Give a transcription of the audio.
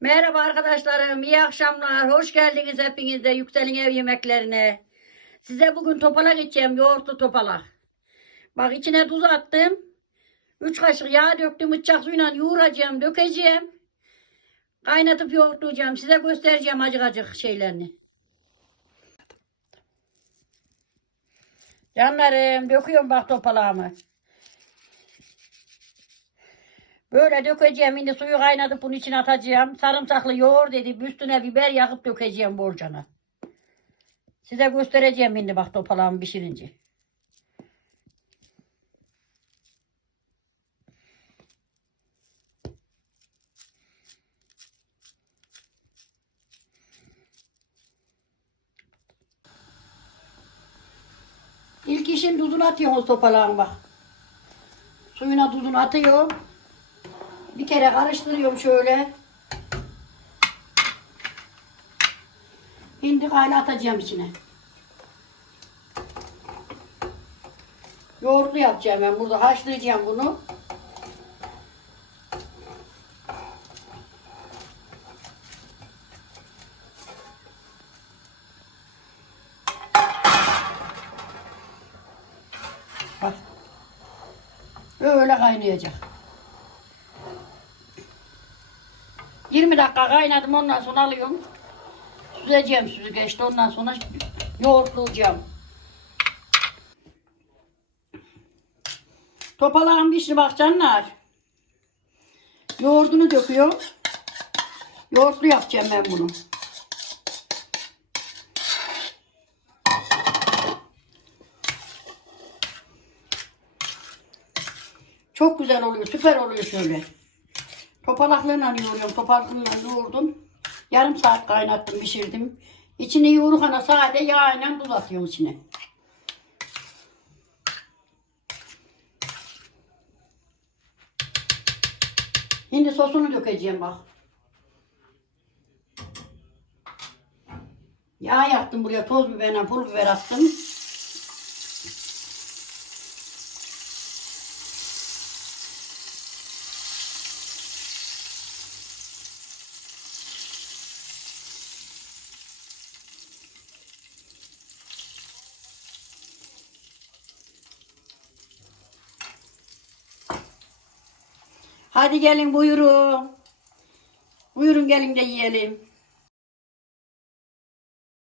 Merhaba arkadaşlarım, iyi akşamlar. Hoş geldiniz hepiniz de Yüksel'in ev yemeklerine. Size bugün topalak içeceğim, yoğurtlu topalak. Bak içine tuz attım. 3 kaşık yağ döktüm, bıçak suyla yoğuracağım, dökeceğim. Kaynatıp yoğurtlayacağım. Size göstereceğim acık acık şeylerini. Canlarım, döküyorum bak topalağımı. Böyle dökeceğim. Şimdi suyu kaynatıp bunun içine atacağım. Sarımsaklı yoğurt dedi. Üstüne biber yakıp dökeceğim borcana. Size göstereceğim şimdi bak topalağımı pişirince. İlk işin tuzunu atıyorum o topalağın bak. Suyuna tuzunu atıyorum. Bir kere karıştırıyorum şöyle. Hindi kaynatacağım içine. Yoğurtlu yapacağım ben burada. Haşlayacağım bunu. Bak. Böyle kaynayacak. 20 dakika kaynadım ondan sonra alıyorum. Süzeceğim süzgeçte ondan sonra yoğurtlayacağım. Topalağım pişti bak canlar. Yoğurdunu döküyor. Yoğurtlu yapacağım ben bunu. Çok güzel oluyor, süper oluyor şöyle. Topalaklarla yoğuruyorum. Topalaklarla yoğurdum. Yarım saat kaynattım, pişirdim. İçini yoğurukana sade yağ tuz atıyorum içine. Şimdi sosunu dökeceğim bak. Yağ yaptım buraya toz biberle pul biber attım. Hadi gelin buyurun. Buyurun gelin de yiyelim.